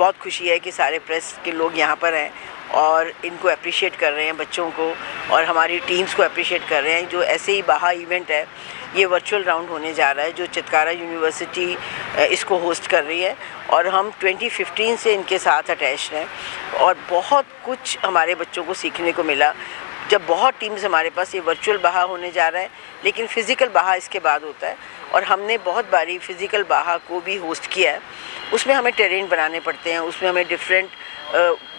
बहुत खुशी है कि सारे प्रेस के लोग यहाँ पर हैं और इनको अप्रिशिएट कर रहे हैं, बच्चों को और हमारी टीम्स को अप्रिशिएट कर रहे हैं। जो ऐसे ही बाहा इवेंट है, ये वर्चुअल राउंड होने जा रहा है जो चितकारा यूनिवर्सिटी इसको होस्ट कर रही है और हम 2015 से इनके साथ अटैच हैं और बहुत कुछ हमारे बच्चों को सीखने को मिला। जब बहुत टीम्स हमारे पास, ये वर्चुअल बाहा होने जा रहा है लेकिन फ़िज़िकल बाहा इसके बाद होता है और हमने बहुत बारी फ़िज़िकल बाहा को भी होस्ट किया है। उसमें हमें टेरेन बनाने पड़ते हैं, उसमें हमें डिफरेंट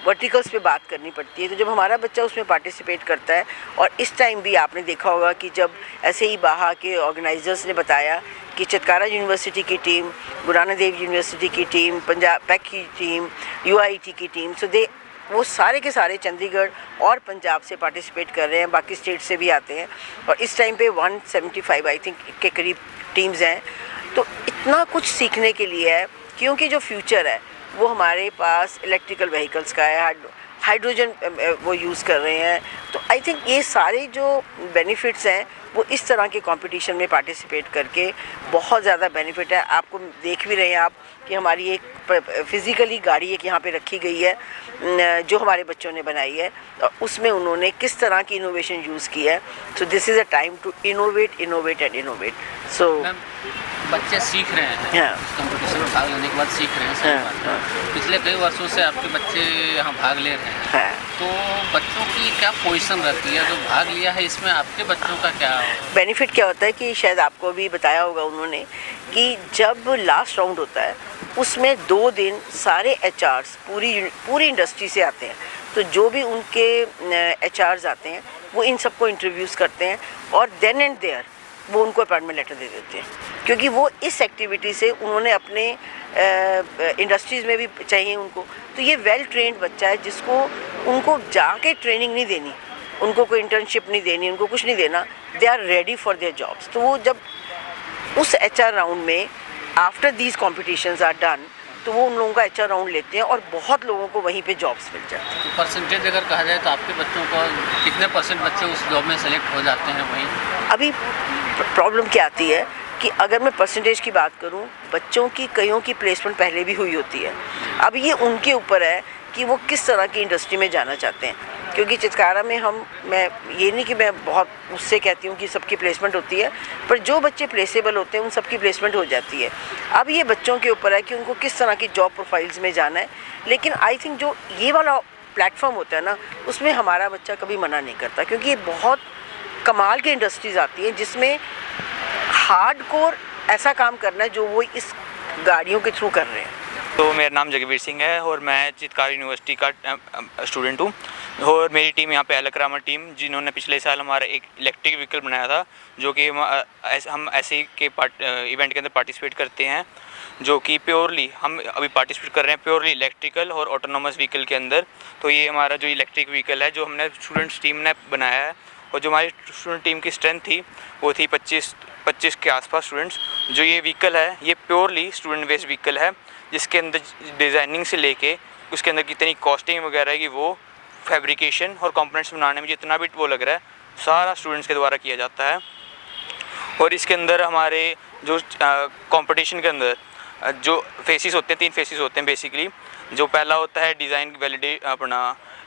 वर्टिकल्स पे बात करनी पड़ती है। तो जब हमारा बच्चा उसमें पार्टिसिपेट करता है और इस टाइम भी आपने देखा होगा कि जब ऐसे ही बाहा के ऑर्गेनाइजर्स ने बताया कि चितकारा यूनिवर्सिटी की टीम, गुरु नानक देव यूनिवर्सिटी की टीम, पंजाब पैक की टीम, UIT की टीम, वो सारे के सारे चंडीगढ़ और पंजाब से पार्टिसिपेट कर रहे हैं, बाकी स्टेट से भी आते हैं और इस टाइम पे 175 आई थिंक के करीब टीम्स हैं। तो इतना कुछ सीखने के लिए है क्योंकि जो फ्यूचर है वो हमारे पास इलेक्ट्रिकल व्हीकल्स का है, हाइड्रोजन वो यूज़ कर रहे हैं। तो आई थिंक ये सारे जो बेनिफिट्स हैं वो इस तरह के कंपटीशन में पार्टिसिपेट करके बहुत ज़्यादा बेनिफिट है। आपको देख भी रहे हैं आप कि हमारी एक फ़िज़िकली गाड़ी एक यहाँ पे रखी गई है जो हमारे बच्चों ने बनाई है और उसमें उन्होंने किस तरह की इनोवेशन यूज़ की है। So this is a time to innovate and innovate. So बच्चे सीख रहे हैं, कंपटीशन में भाग लेने के बाद सीख रहे हैं, सही बात है। पिछले कई वर्षों से आपके बच्चे यहाँ भाग ले रहे हैं, तो बच्चों की क्या पोजीशन रहती है? जो भाग लिया है इसमें आपके बच्चों का क्या बेनिफिट क्या होता है कि शायद आपको भी बताया होगा उन्होंने कि जब लास्ट राउंड होता है उसमें 2 दिन सारे HRs पूरी इंडस्ट्री से आते हैं। तो जो भी उनके HRs आते हैं वो इन सबको इंटरव्यूज़ करते हैं और देन एंड देयर वो उनको अपॉइंटमेंट लेटर दे देते हैं, क्योंकि वो इस एक्टिविटी से उन्होंने अपने इंडस्ट्रीज़ में भी चाहिए उनको। तो ये वेल ट्रेंड बच्चा है जिसको उनको जाके ट्रेनिंग नहीं देनी, उनको कोई इंटर्नशिप नहीं देनी, उनको कुछ नहीं देना, they are ready for their jobs. तो वो जब उस HR राउंड में after these competitions are done तो वो उन लोगों का HR राउंड लेते हैं और बहुत लोगों को वहीं पे जॉब्स मिल जाती हैं। तो परसेंटेज अगर कहा जाए तो आपके बच्चों को कितने % बच्चे उस जॉब में सेलेक्ट हो जाते हैं? वहीं अभी प्रॉब्लम क्या आती है कि अगर मैं परसेंटेज की बात करूं, बच्चों की कईयों की प्लेसमेंट पहले भी हुई होती है। अब ये उनके ऊपर है कि वो किस तरह की इंडस्ट्री में जाना चाहते हैं, क्योंकि चितकारा में मैं ये नहीं कि मैं बहुत उससे कहती हूँ कि सबकी प्लेसमेंट होती है, पर जो बच्चे प्लेसेबल होते हैं उन सबकी प्लेसमेंट हो जाती है। अब ये बच्चों के ऊपर है कि उनको किस तरह की जॉब प्रोफाइल्स में जाना है। लेकिन आई थिंक जो ये वाला प्लेटफॉर्म होता है ना, उसमें हमारा बच्चा कभी मना नहीं करता, क्योंकि ये बहुत कमाल की इंडस्ट्रीज़ आती हैं जिसमें हार्डकोर ऐसा काम करना है जो वो इस गाड़ियों के थ्रू कर रहे हैं। तो मेरा नाम जगवीर सिंह है और मैं चितकारा यूनिवर्सिटी का स्टूडेंट हूँ और मेरी टीम यहाँ पे अलकरामा टीम, जिन्होंने पिछले साल हमारा एक इलेक्ट्रिक व्हीकल बनाया था, जो कि हम ऐसे के इवेंट के अंदर पार्टिसिपेट करते हैं, जो कि प्योरली हम अभी पार्टिसिपेट कर रहे हैं प्योरली इलेक्ट्रिकल और ऑटोनोमस व्हीकल के अंदर। तो ये हमारा जो इलेक्ट्रिक व्हीकल है जो हमने स्टूडेंट्स टीम ने बनाया है और जो हमारी स्टूडेंट टीम की स्ट्रेंथ थी वो थी 25 के आसपास स्टूडेंट्स। जो ये व्हीकल है ये प्योरली स्टूडेंट बेस्ड व्हीकल है, जिसके अंदर डिज़ाइनिंग से लेके उसके अंदर कितनी कॉस्टिंग वगैरह की, वो फैब्रिकेशन और कंपोनेंट्स बनाने में जितना भी वो लग रहा है सारा स्टूडेंट्स के द्वारा किया जाता है। और इसके अंदर हमारे जो कंपटीशन के अंदर जो फेसेस होते हैं, 3 फेसेस होते हैं बेसिकली। जो पहला होता है डिज़ाइन वैलिडेट अपना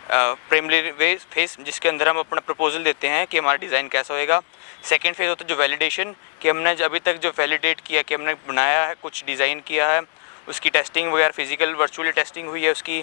प्रीलिमिनरी फेस, जिसके अंदर हम अपना प्रपोजल देते हैं कि हमारा डिज़ाइन कैसा होएगा। सेकंड फेज़ होता है जो वैलिडेशन, कि हमने अभी तक जो वैलिडेट किया कि हमने बनाया है, कुछ डिज़ाइन किया है, उसकी टेस्टिंग वगैरह फिजिकल वर्चुअली टेस्टिंग हुई है, उसकी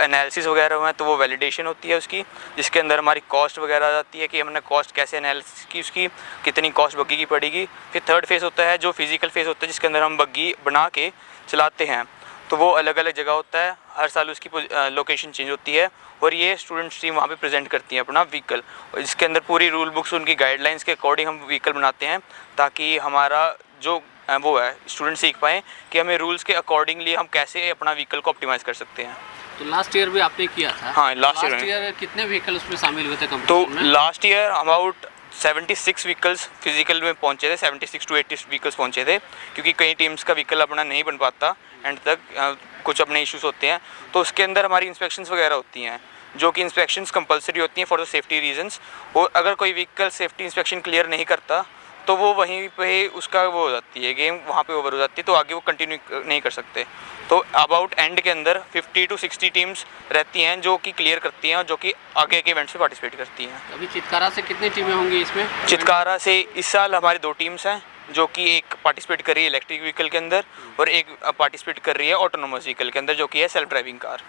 एनालिसिस वगैरह हुआ है, तो वो वैलिडेशन होती है उसकी, जिसके अंदर हमारी कॉस्ट वगैरह आ जाती है कि हमने कॉस्ट कैसे एनालिसिस की, उसकी कितनी कॉस्ट बग्गी की पड़ेगी। फिर थर्ड फेज़ होता है जो फिजिकल फेज़ होता है, जिसके अंदर हम बग्गी बना के चलाते हैं, तो वो अलग अलग जगह होता है, हर साल उसकी लोकेशन चेंज होती है और ये स्टूडेंट्स टीम वहाँ पे प्रेजेंट करती है अपना व्हीकल। इसके अंदर पूरी रूल बुक्स उनकी गाइडलाइंस के अकॉर्डिंग हम व्हीकल बनाते हैं, ताकि हमारा जो वो है स्टूडेंट सीख पाएँ कि हमें रूल्स के अकॉर्डिंगली हम कैसे अपना व्हीकल को ऑप्टिमाइज़ कर सकते हैं। तो लास्ट ईयर भी आपने किया था? हाँ, लास्ट ईयर कितने व्हीकल उसमें शामिल हुए थे कंपटीशन में? तो last year about 76 vehicles physical में पहुंचे थे, 76 to 80 व्हीकल्स पहुंचे थे, क्योंकि कई टीम्स का व्हीकल अपना नहीं बन पाता एंड तक, कुछ अपने इश्यूज होते हैं। तो उसके अंदर हमारी इंस्पेक्शंस वगैरह होती हैं, जो कि इंस्पेक्शंस कंपलसरी होती हैं फॉर द सेफ्टी रीजंस। और अगर कोई व्हीकल सेफ्टी इंस्पेक्शन क्लियर नहीं करता तो वो वहीं पे उसका वो हो जाती है, गेम वहाँ पे ओवर हो जाती है, तो आगे वो कंटिन्यू नहीं कर सकते। तो अबाउट एंड के अंदर 50 to 60 टीम्स रहती हैं जो कि क्लियर करती हैं और जो कि आगे के इवेंट्स में पार्टिसिपेट करती हैं। अभी चितकारा से कितनी टीमें होंगी इसमें? चितकारा से इस साल हमारी 2 टीम्स हैं, जो कि एक पार्टिसिपेट कर रही है इलेक्ट्रिक व्हीकल के अंदर और एक पार्टिसिपेट कर रही है ऑटोनोमस व्हीकल के अंदर, जो कि है सेल्फ ड्राइविंग कार।